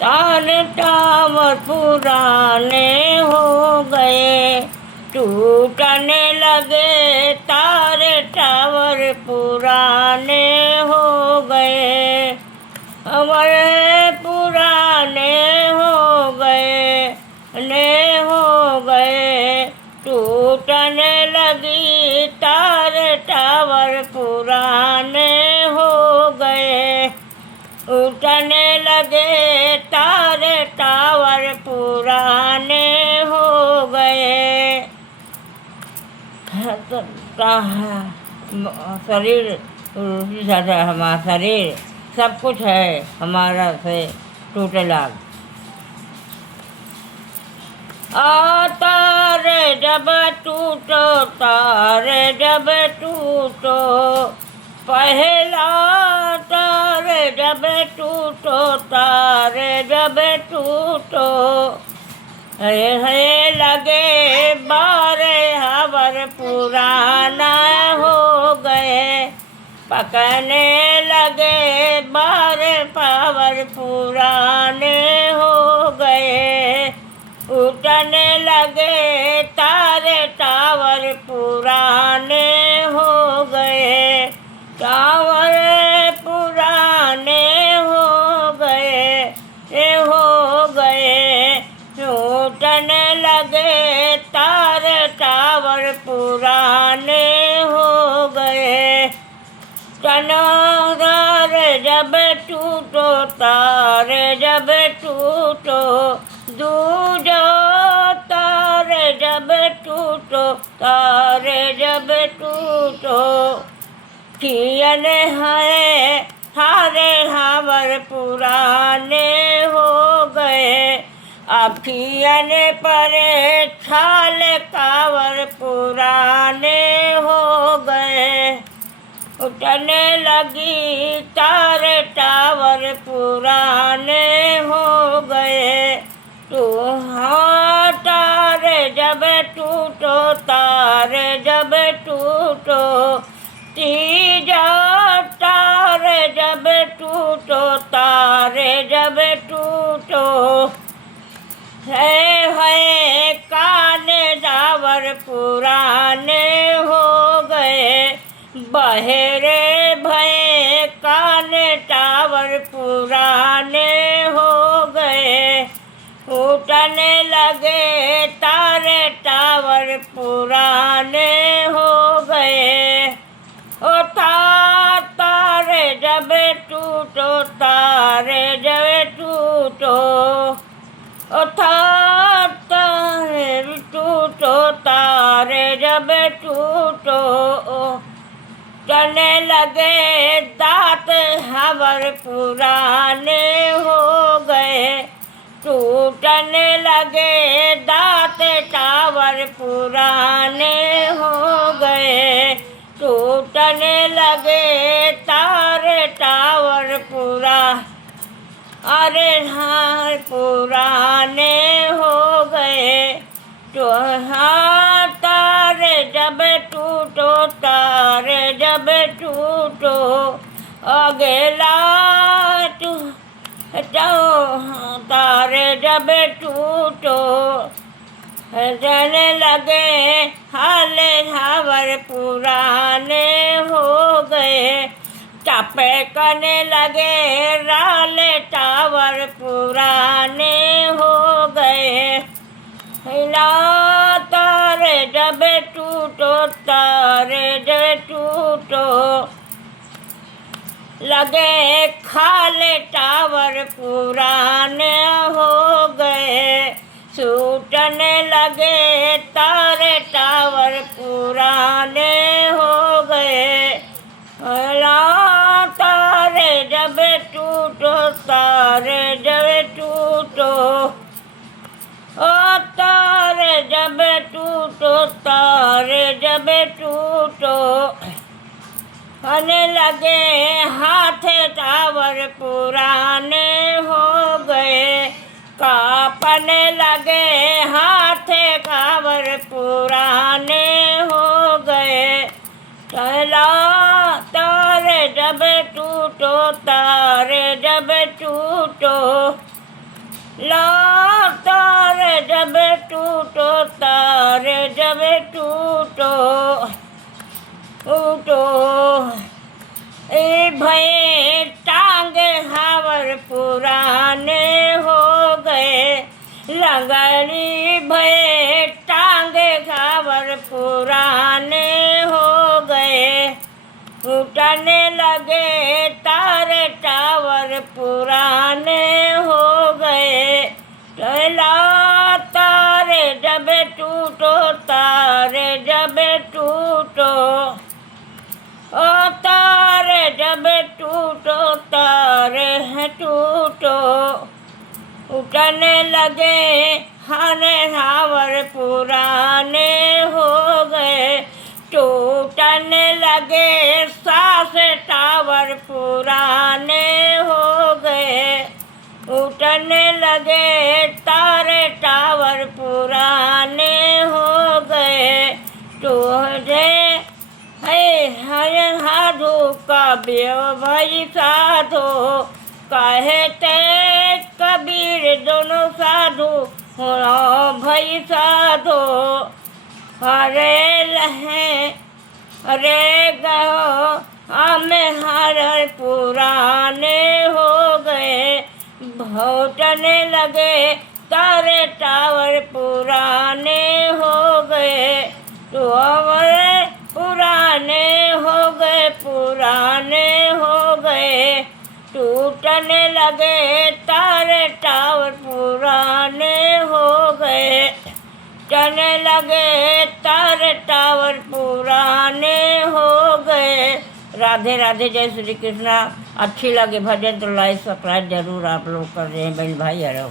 तार टावर पुराने हो गए, टूटने लगे तार टावर पुराने हो गए, हमारे पुराने हो गए, ने हो गए, टूटने लगी तार टावर पुराने हो गए, उठने लगे तार टावर पुराने हो गए। शरीर हमारा शरीर सब कुछ है हमारा से टूटे लाग। तारे जब टूटो, तारे जब टूटो, पहला तारे जब टूटो, तारे जब टूटो, है लगे बारे हवर पुराना हो गए, पकने लगे बारे पावर पुराने हो गए, उठने लगे तारे टावर पुराने हो गए, टावर पुराने हो गए, हो गए, उठने लगे तारे टावर पुराने हो गए, तार जब टूटो, तार जब टूटो, दूजो तार जब टूटो, तार जब टूटो, कियन है थारे हावर पुराने हो गए, अब कियन परे छाल कावर पुराने हो गए, उठने लगी तार टावर पुराने हो गए, तू हाँ तार जब टूटो, तार जब टूटो, तीजा तार जब टूटो, तार जब टूटो, है काने डावर पुराने हो गए, बहरे भय काने टावर पुराने हो गए, उठने लगे तारे टावर पुराने हो गए, ओ तारे जब टूटो, तारे जब टूटो, ओ तारे टूटो, तारे जब टूटो, चलने लगे दांत हवर पुराने हो गए, टूटने लगे दांत टावर पुराने हो गए, टूटने लगे तार टावर पूरा, अरे हाँ पुराने हो गए, तो हाँ तारे जब टूटो, तारे जब टूटो, अगला तारे जब टूटो, जाने लगे हाले हावर पुराने हो गए, टपे करने लगे राले टावर पुराने हो गए, हिला तारे जब टूटो, तारे जब टूटो, लगे खाले टावर पुराने हो गए, छूटने लगे तारे टावर पुराने हो गए, तारे जब टूटो, तारे जब टूटो, ओ तारे जब टूटो, तारे जब टूटो, होने लगे हाथ टावर पुराने हो गए, कांपने लगे हाथ कावर पुराने हो गए, चला तारे जब टूटो, तारे जब टूटो, ला तारे जब टूटो, तारे जब टूटो टूटो, ए भये टांगे हावर पुराने हो गए, लगड़ी भये टांगे हावर पुराने हो गए, टूटने लगे तारे टावर पुराने हो गए। ला तारे जब टूटो, तारे जब टूटो, ओ तारे जब टूटो, तारे हैं टूटो, उठने लगे हरे हावर पुराने हो गए, टूटने लगे सास टावर पुराने हो गए, उठने लगे तारे टावर पुराने हो गए। तुझे हर साधु कबीर भाई साधु, कहते कबीर दोनों साधु हो भाई साधु, हरे लहे अरे गहो हमें हर पुराने हो गए, भौटने लगे तारे टावर पुराने हो गए, तो हमारे पुराने हो गए, पुराने हो गए, टूटने लगे तारे टावर पुराने हो गए, टूटने लगे तारे टावर पुराने हो गए। राधे राधे, जय श्री कृष्णा। अच्छी लगे भजन तो लाइक सब्सक्राइब जरूर आप लोग कर रहे हैं बहन भाई। हरो